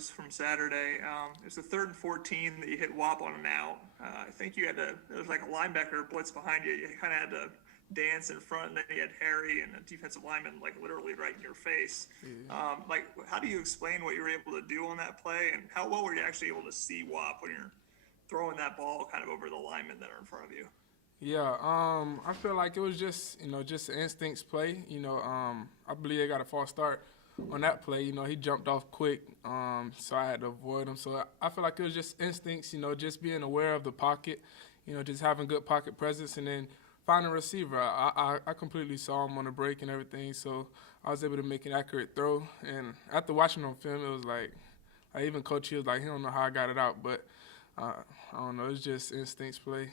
throws from Saturday. It was the 3rd and 14 that you hit Wop on an out. I think there was like a linebacker blitz behind you. You kind of had to dance in front, and then you had Harry and a defensive lineman like literally right in your face. Like, how do you explain what you were able to do on that play, and how well were you actually able to see Wop when you're throwing that ball kind of over the linemen that are in front of you? Yeah, I feel like it was just, just an instincts play. I believe they got a false start on that play. He jumped off quick, so I had to avoid him. So I feel like it was just instincts, just being aware of the pocket, just having good pocket presence, and then finding a receiver. I completely saw him on the break and everything, so I was able to make an accurate throw. And after watching on film, it was like even Coach, he was like, he don't know how I got it out, but I don't know. It's just instincts play.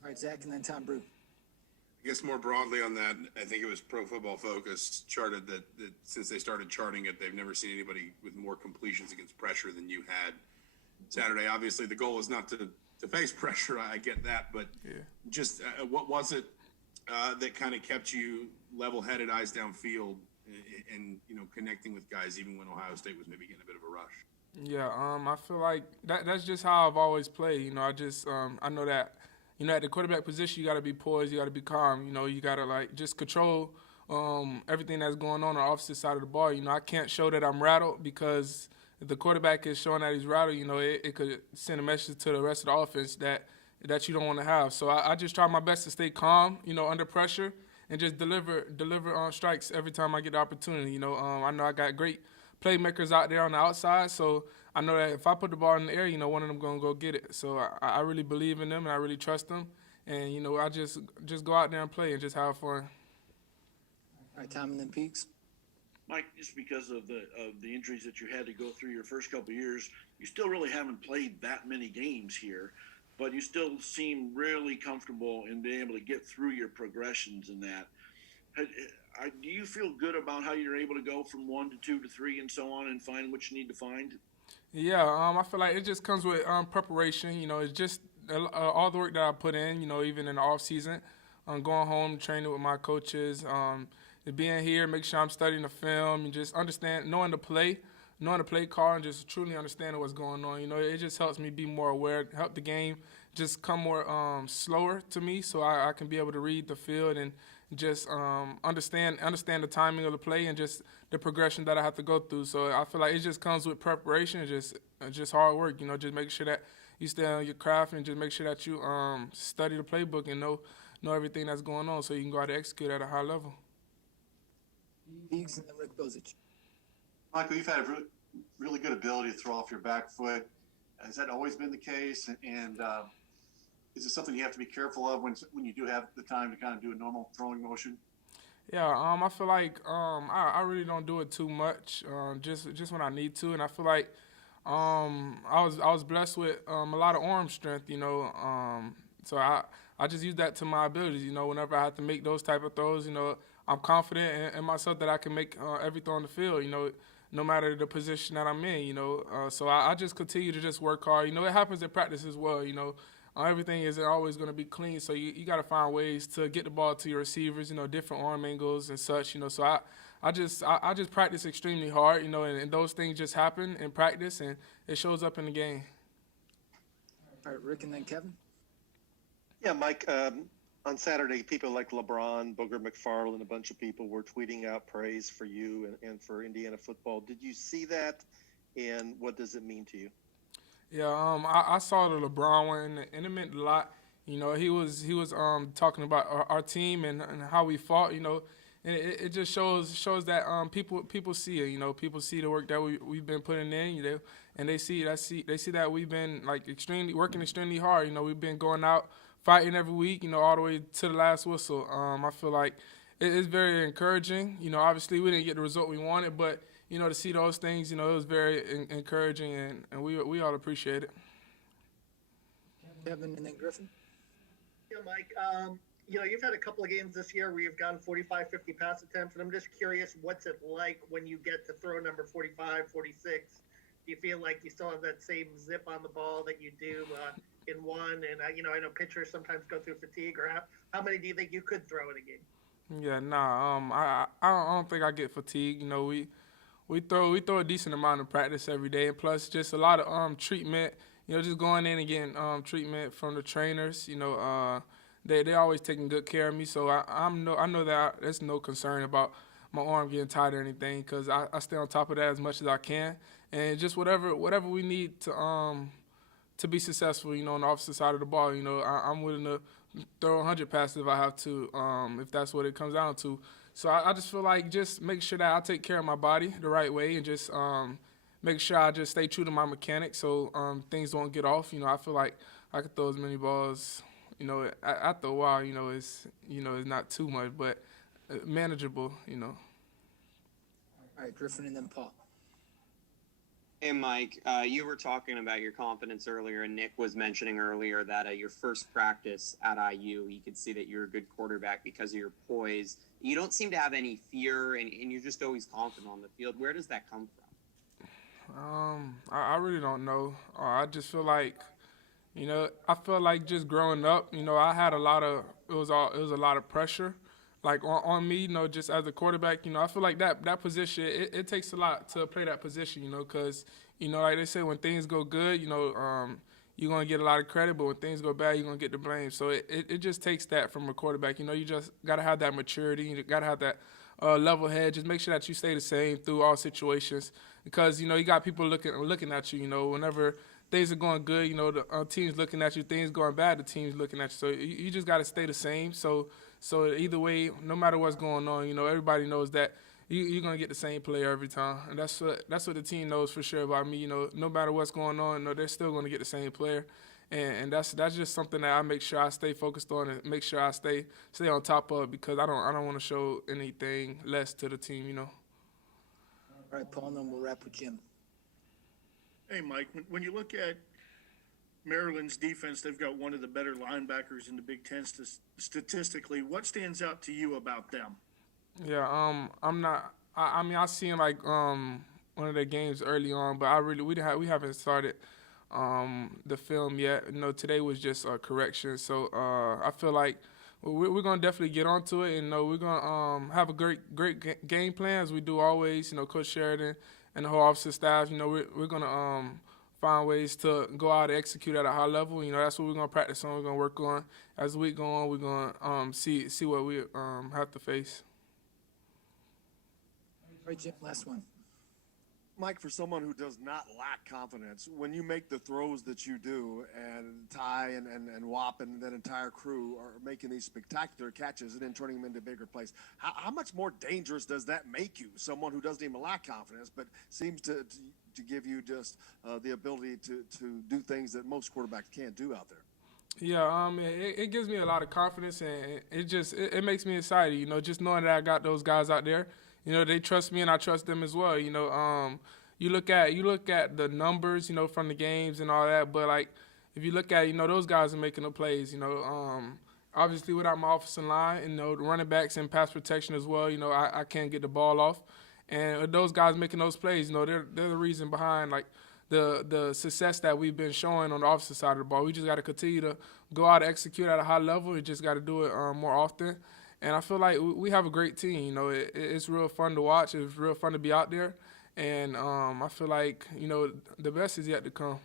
All right, Zach, and then Tom Brew. I guess more broadly on that, I think it was Pro Football Focus charted that since they started charting it, they've never seen anybody with more completions against pressure than you had Saturday. Obviously, the goal is not to face pressure. I get that, but just what was it that kind of kept you level-headed, eyes downfield, and connecting with guys even when Ohio State was maybe getting a bit of a rush? Yeah, I feel like that's just how I've always played. I know that. At the quarterback position, you got to be poised, you got to be calm. You got to, just control everything that's going on the opposite side of the ball. I can't show that I'm rattled, because if the quarterback is showing that he's rattled, it could send a message to the rest of the offense that you don't want to have. So I just try my best to stay calm, under pressure, and just deliver strikes every time I get the opportunity. I know I got great playmakers out there on the outside, so I know that if I put the ball in the air, one of them going to go get it. So I really believe in them, and I really trust them. And, I just go out there and play and just have fun. All right, Tom, and then Peaks. Mike, just because of the injuries that you had to go through your first couple of years, you still really haven't played that many games here, but you still seem really comfortable in being able to get through your progressions in that. Do you feel good about how you're able to go from 1 to 2 to 3 and so on and find what you need to find? Yeah, I feel like it just comes with preparation. It's just all the work that I put in, even in the off season, going home, training with my coaches, being here, make sure I'm studying the film, and just knowing the play call, and just truly understanding what's going on. It just helps me be more aware, help the game just come more slower to me, so I can be able to read the field and just understand the timing of the play and just the progression that I have to go through. So I feel like it just comes with preparation, just hard work. Just make sure that you stay on your craft, and just make sure that you study the playbook and know everything that's going on, so you can go out and execute at a high level. Peaks, and then Rick Bozich. Michael, you've had a really good ability to throw off your back foot. Has that always been the case? And is it something you have to be careful of when you do have the time to kind of do a normal throwing motion? Yeah, I feel like I really don't do it too much, just when I need to, and I feel like I was blessed with a lot of arm strength, so I just use that to my abilities, whenever I have to make those type of throws, I'm confident in myself that I can make every throw on the field, no matter the position that I'm in, so I just continue to just work hard. It happens in practice as well, everything isn't always going to be clean, so you got to find ways to get the ball to your receivers, different arm angles and such, so I just practice extremely hard, and those things just happen in practice, and it shows up in the game. All right, Rick, and then Kevin. Yeah, Mike, on Saturday, people like LeBron, Booger McFarland, a bunch of people were tweeting out praise for you and for Indiana football. Did you see that, and what does it mean to you? Yeah, I saw the LeBron one, and it meant a lot. He was talking about our team and how we fought. And it just shows that people see it. People see the work that we've been putting in. And they see that we've been working extremely hard. We've been going out fighting every week. All the way to the last whistle. I feel like it's very encouraging. Obviously we didn't get the result we wanted, but to see those things, it was very encouraging, and we all appreciate it. Kevin, and then Griffin. Yeah, Mike, you've had a couple of games this year where you've gotten 45, 50 pass attempts, and I'm just curious, what's it like when you get to throw number 45, 46? Do you feel like you still have that same zip on the ball that you do in one? And, I know pitchers sometimes go through fatigue, or how many do you think you could throw in a game? Yeah, I don't think I get fatigued. we throw a decent amount of practice every day, and plus just a lot of treatment. You know, just going in and getting treatment from the trainers. You know, they always taking good care of me, so I know that there's no concern about my arm getting tight or anything, because I stay on top of that as much as I can, and just whatever we need to be successful, you know, on the opposite side of the ball. You know, I'm willing to throw 100 passes if I have to, if that's what it comes down to. So I just feel like just make sure that I take care of my body the right way, and just make sure I just stay true to my mechanics, so things don't get off. You know, I feel like I could throw as many balls, you know, after a while, it's not too much, but manageable, you know. All right, Griffin and then Paul. Hey, Mike, you were talking about your confidence earlier, and Nick was mentioning earlier that your first practice at IU, you could see that you're a good quarterback because of your poise. You don't seem to have any fear, and you're just always confident on the field. Where does that come from? I really don't know. I just feel like, you know, I feel like just growing up, you know, I had it was a lot of pressure, like on me, you know, just as a quarterback. You know, I feel like that position, it takes a lot to play that position, you know, because, you know, like they say, when things go good, you know, you're going to get a lot of credit, but when things go bad, you're going to get the blame. So it just takes that from a quarterback. You know, you just got to have that maturity. You got to have that level head. Just make sure that you stay the same through all situations, because, you know, you got people looking at you, you know, whenever things are going good, you know, the team's looking at you. Things going bad, the team's looking at you. So you just got to stay the same. So either way, no matter what's going on, you know, everybody knows that you're going to get the same player every time. And that's what the team knows for sure about me. You know, no matter what's going on, you know, they're still going to get the same player. And that's just something that I make sure I stay focused on, and make sure I stay on top of, because I don't want to show anything less to the team, you know. All right, Paul, and then we'll wrap with Jim. Hey, Mike, when you look at Maryland's defense, they've got one of the better linebackers in the Big Ten statistically. What stands out to you about them? Yeah, I'm not. I mean, I seen like one of their games early on, but we haven't started the film yet. You know, today was just a correction, so I feel like we're gonna definitely get onto it, and you know, we're gonna have a great game plan, as we do always. You know, Coach Sheridan and the whole officer staff. You know, we're gonna find ways to go out and execute at a high level. You know, that's what we're gonna practice on. We're gonna work on as the week go on. We're gonna see what we have to face. All right, Jim, last one. Mike, for someone who does not lack confidence, when you make the throws that you do, and Ty and Wap and that entire crew are making these spectacular catches and then turning them into bigger plays, how much more dangerous does that make you? Someone who doesn't even lack confidence, but seems to give you just the ability to do things that most quarterbacks can't do out there. Yeah, it gives me a lot of confidence, and it makes me excited. You know, just knowing that I got those guys out there. You know, they trust me and I trust them as well. You know, you look at the numbers, you know, from the games and all that, but like if you look at, you know, those guys are making the plays. You know, obviously without my offensive line, you know, the running backs and pass protection as well. You know, I can't get the ball off, and those guys making those plays, you know, they're the reason behind like the success that we've been showing on the offensive side of the ball. We just got to continue to go out and execute at a high level. We just got to do it more often. And I feel like we have a great team. You know, it's real fun to watch. It's real fun to be out there. And I feel like, you know, the best is yet to come.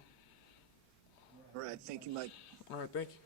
All right, thank you, Mike. All right, thank you.